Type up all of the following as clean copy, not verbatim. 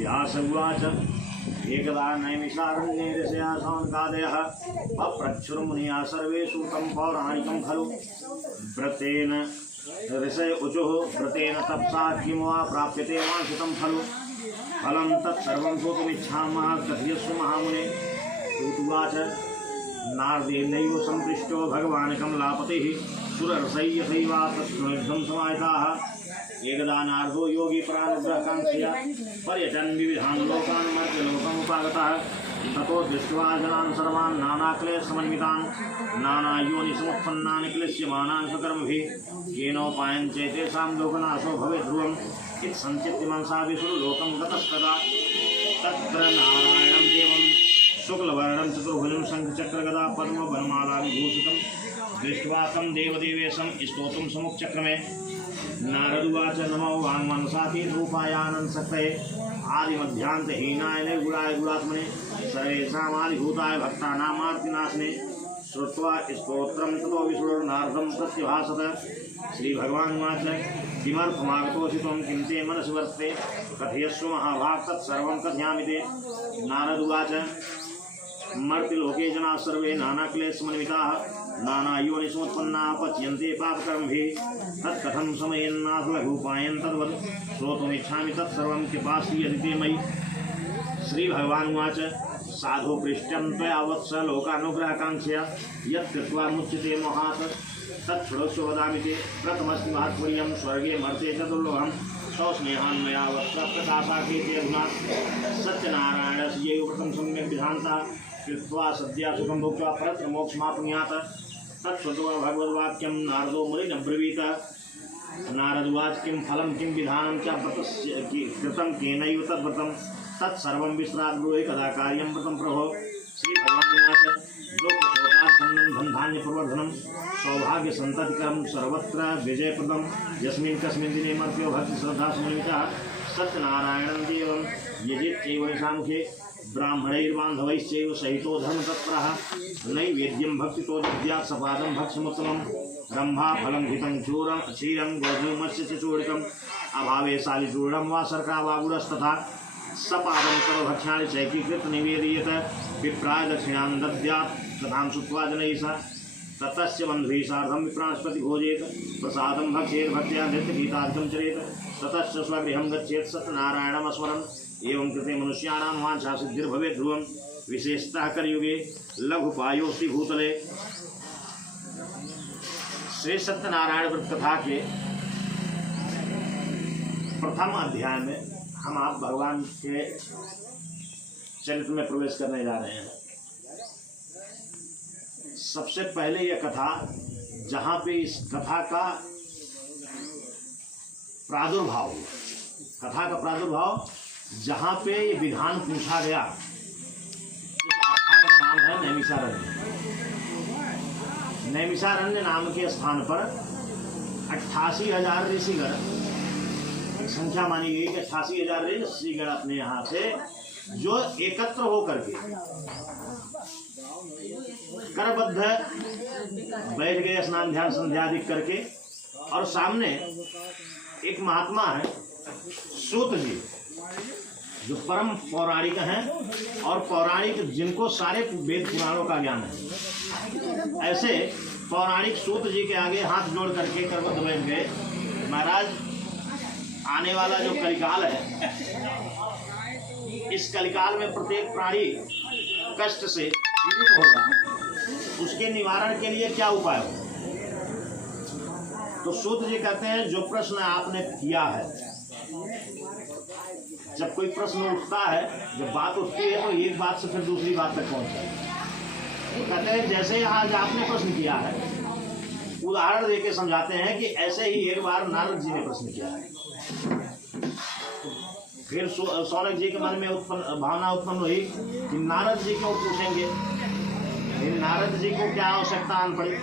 व्यास उवाच एकदा नैमिषारण्ये ऋषयासान्कादयः पप्रच्छुर्मुनिया सर्वे सूतं पौराणिकं खलु व्रतेन ऋषय उचुः व्रतेन तपसा किं वा प्राप्यते वाञ्छितं खलु फलं तत्सर्वं श्रोतुमिच्छामः कथयस्व महामुने। श्रुत्वाच नारदेनैव सम्पृष्टो भगवान् कमलापतिः सुररसै यथैवातश्रुनिग्धं समाहिताः। एकदा नारदो योगी परानुग्रहकाङ्क्षया पर्यटन् विविधान् लोकान् मर्त्यलोकमुपागतः ततो दृष्ट्वा जनान् सर्वान् नानाक्लेशसमन्वितान् नानायोनिसमुत्पन्नानि क्लिश्यमानान् स्वकर्मभिः केनोपायं चेतेषां लोकनाशो भवेत् ध्रुवम् इति सञ्चित्य मनसा विष्णुलोकं गतस्तदा तत्र नारायणं देवं शुक्लवर्णं चतुर्भुजं शङ्खचक्रगदा पद्मवनमालाविभूषितं दृष्ट्वा तं देवदेवेशं स्तोतुं समुपचक्रमे। नारदुवाच नमो वाङ्मनसाति रूपायानन्दशक्तये आदिमध्यान्तहीनाय निर्गुणाय गुणात्मने सर्वेषामादिभूताय भक्तानामार्तिनाशने। श्रुत्वा स्तोत्रं ततो विष्णुर्नारदं प्रत्यभाषत। श्रीभगवानुवाच किमर्थमागतोऽसि त्वं किं ते मनसि वर्तते कथयस्व महाभाग तत्सर्वं कथयामि ते। नारदुवाच मर्त्यलोके जनाः सर्वे नानाक्लेशसमन्विताः नानायोनिसमुत्पन्नाः पच्यन्ते पापकर्मभिः तत्कथं समयेन्नाथ लघुपायं तद्वत् श्रोतुमिच्छामि तत्सर्वं कृपास्ति यदि ते मयि। श्रीभगवानुवाच साधु पृष्ठं त्वया वत्स लोकानुग्रहकाङ्क्षया यत् कृत्वा मुच्यते मोहात् तच्छृणुष्व वदामि ते। प्रथमस्ति महत्पुर्यं स्वर्गे मर्त्ये च दुर्लभं सौस्नेहान्मया वत्स प्रकाशाकेते अधुना सत्यनारायणस्य यैव व्रतं सम्यक् विधान्तः कृत्वा सद्या सुखं भुक्त्वा परत्र मोक्षमाप्नुयात्। तत्श्रुत्वा भगवद्वाक्यं नारदो मुनिरब्रवीत। नारदुवाच किं फलं किं विधानं च व्रतस्य कृतं केनैव तद्व्रतं तत्सर्वं विश्राद्ब्रूहि कदा कार्यं व्रतं प्रभो। श्रीभगवानुवाच लोकशोकाच्छन्नं धनधान्यप्रवर्धनं सौभाग्यसन्ततिकरं सर्वत्र विजयप्रदं यस्मिन् कस्मिन् दिने मर्त्यो भक्तिश्रद्धासमन्वितः सत्यनारायणं देवं यजेत्यैव शामुखे ब्राह्मणैर्बान्धवैश्चैव सहितो धर्मतत्परः नैवेद्यं भक्तितो दद्यात् सपादं भक्ष्यमुत्तमं रम्भाफलं घृतं चूरं क्षीरं गोधूमस्य च चूर्णिकम् अभावे शालिचूर्णं वा शर्करा वा गुडस्तथा सपादं सर्वभक्ष्याणि चैकीकृत निवेदयेत विप्राय दक्षिणां दद्यात् तथां श्रुत्वा जनैः सह ततस्य बन्धुभिः सार्धं विप्राणस्पति भोजेत प्रसादं भक्षेत भक्त्या नृत्यगीतादिकं चरेत ततश्च स्वगृहं गच्छेत् सत्यनारायणं स्मरन् एवं कृते मनुष्याणां वाञ्छा सिद्धिर्भवेत् ध्रुवं विशेषतः कलियुगे लघुपायोऽस्ति भूतले। श्री सत्यनारायण व्रत कथा के प्रथम अध्याय में हम आप भगवान के चरित्र में प्रवेश करने जा रहे हैं। सबसे पहले यह कथा जहाँ पे इस कथा का प्रादुर्भाव हुआ, कथा का प्रादुर्भाव जहाँ पे ये विधान पूछा गया उस स्थान का नाम है नैमिषारण्य। नैमिषारण्य नाम के स्थान पर 88,000 ऋषिगण संख्या मानी गई कि 88,000 ऋषिगण अपने यहाँ से जो एकत्र होकर के करबद्ध बैठ गए स्नान ध्यान संध्यादिक करके। और सामने एक महात्मा है सूत जी जो परम पौराणिक हैं और पौराणिक जिनको सारे वेद पुराणों का ज्ञान है। ऐसे पौराणिक सूत जी के आगे हाथ जोड़ करके करबद्ध बैठ गए। महाराज आने वाला जो कलिकाल है इस कलिकाल में प्रत्येक प्राणी कष्ट से पीड़ित होगा, उसके निवारण के लिए क्या उपाय हो। तो सूत जी कहते हैं जो प्रश्न आपने किया है, जब कोई प्रश्न उठता है, जब बात उठती है तो एक बात से फिर दूसरी बात तक पहुंचता है। तो कहते हैं जैसे आज आपने प्रश्न किया है, उदाहरण देके समझाते हैं कि ऐसे ही एक बार नारद जी ने प्रश्न किया है। फिर सौनक जी के मन में भावना उत्पन्न हुई कि नारद जी को पूछेंगे, फिर नारद जी को क्या आवश्यकता आन पड़ी।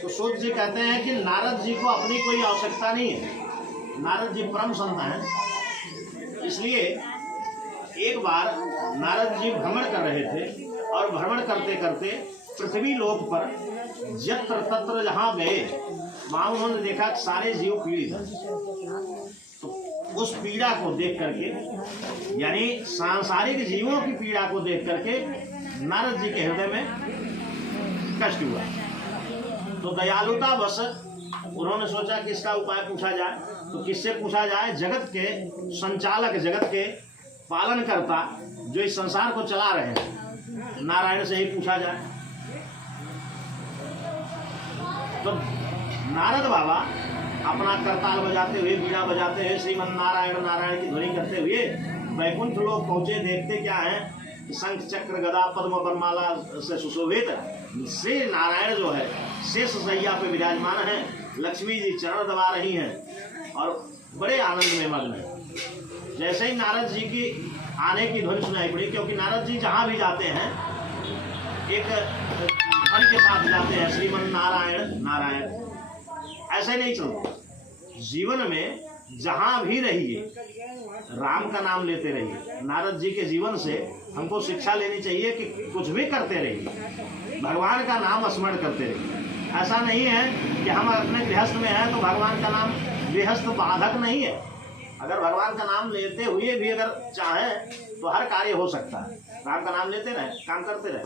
तो सूत जी कहते हैं कि नारद जी को अपनी कोई आवश्यकता नहीं है, नारद जी परम संत हैं। इसलिए एक बार नारद जी भ्रमण कर रहे थे और भ्रमण करते करते पृथ्वी लोक पर यत्र तत्र जहाँ गए वहाँ उन्होंने देखा सारे जीव पीड़ित हैं। तो उस पीड़ा को देख करके, यानी सांसारिक जीवों की पीड़ा को देख करके नारद जी के हृदय में कष्ट हुआ। तो दयालुता बस उन्होंने सोचा कि इसका उपाय पूछा जाए। तो किससे पूछा जाए? जगत के संचालक, जगत के पालनकर्ता, जो इस संसार को चला रहे हैं, नारायण से ही पूछा जाए। तो नारद बाबा अपना करताल बजाते हुए, बीड़ा बजाते हुए, श्रीमन नारायण नारायण की ध्वनि करते हुए वैकुंठ लोग पहुंचे। देखते क्या है, शंख चक्र गदा पद्म परमाला से सुशोभित श्री नारायण जो है शेष सैया पे विराजमान है। लक्ष्मी जी चरण दबा रही हैं और बड़े आनंद में मग्न है। जैसे ही नारद जी की आने की ध्वनि सुनाई पड़ी, क्योंकि नारद जी जहाँ भी जाते हैं एक ध्वनि के साथ जाते हैं, श्रीमन नारायण नारायण। ऐसे नहीं चलते। जीवन में जहाँ भी रहिए राम का नाम लेते रहिए। नारद जी के जीवन से हमको शिक्षा लेनी चाहिए कि कुछ भी करते रहिए, भगवान का नाम स्मरण करते रहिए। ऐसा नहीं है कि हम अपने गृहस्थ में हैं तो भगवान का नाम गृहस्थ बाधक नहीं है। अगर भगवान का नाम लेते हुए भी अगर चाहें तो हर कार्य हो सकता है। राम का नाम लेते रहे, काम करते रहे।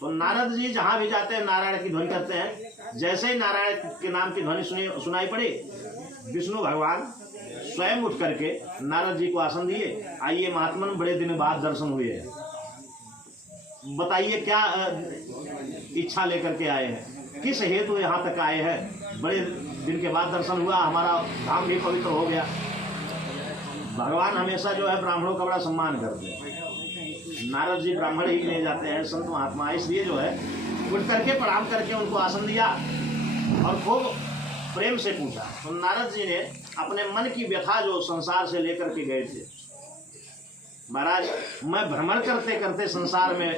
तो नारद जी जहाँ भी जाते हैं नारायण की ध्वनि करते हैं। जैसे ही नारायण के नाम की ध्वनि सुनाई पड़ी, विष्णु भगवान स्वयं उठ करके नारद जी को आसन दिए। आइए महात्मन, बड़े दिन बाद दर्शन हुए हैं, बताइए क्या इच्छा लेकर के आए हैं, किस हेतु यहाँ तक आए हैं। बड़े दिन के बाद दर्शन हुआ, हमारा धाम भी पवित्र हो गया। भगवान हमेशा जो है ब्राह्मणों का बड़ा सम्मान करते हैं। नारद जी ब्राह्मण ही ले जाते हैं, संत महात्मा, इसलिए जो है उठ करके प्रणाम करके उनको आसन दिया और खूब प्रेम से पूछा। तो नारद जी ने अपने मन की व्यथा जो संसार से लेकर के गए थे, महाराज मैं भ्रमण करते करते संसार में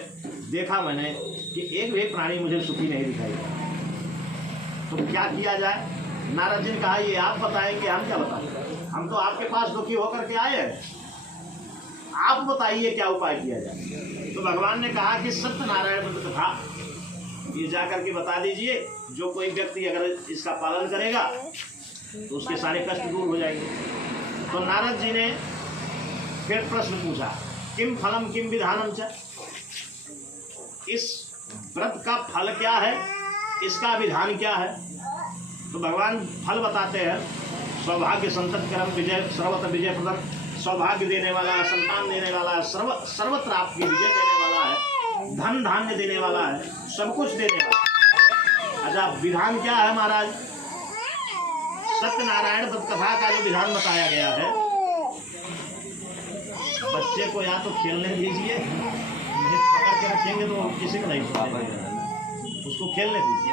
देखा मैंने कि एक भी प्राणी मुझे सुखी नहीं दिखाई दिया, तो क्या किया जाए? नारद जी ने कहा ये आप बताएंगे, हम क्या बताएं? हम तो आपके पास दुखी होकर के आए हैं, आप बताइए क्या उपाय किया जाए। तो भगवान ने कहा कि सत्यनारायण व्रत कथा ये जाकर के बता दीजिए। जो कोई व्यक्ति अगर इसका पालन करेगा तो उसके सारे कष्ट दूर हो जाएंगे। तो नारद जी ने फिर प्रश्न पूछा, किम फलम किम विधानम च, इस व्रत का फल क्या है, इसका विधान क्या है? तो भगवान फल बताते हैं, सौभाग्य संतत कर्म विजय सर्वत्र विजय प्रदम, सौभाग्य देने वाला है, संतान देने वाला है, सर्वत्र आपकी विजय देने वाला है, धन धान्य देने वाला है, सब कुछ देने वाला है। अच्छा, विधान क्या है महाराज? सत्यनारायण व्रत कथा का जो विधान बताया गया है, बच्चे को या तो खेलने दीजिए, नहीं पकड़ के रखेंगे तो किसी को नहीं पता, उसको खेलने दीजिए।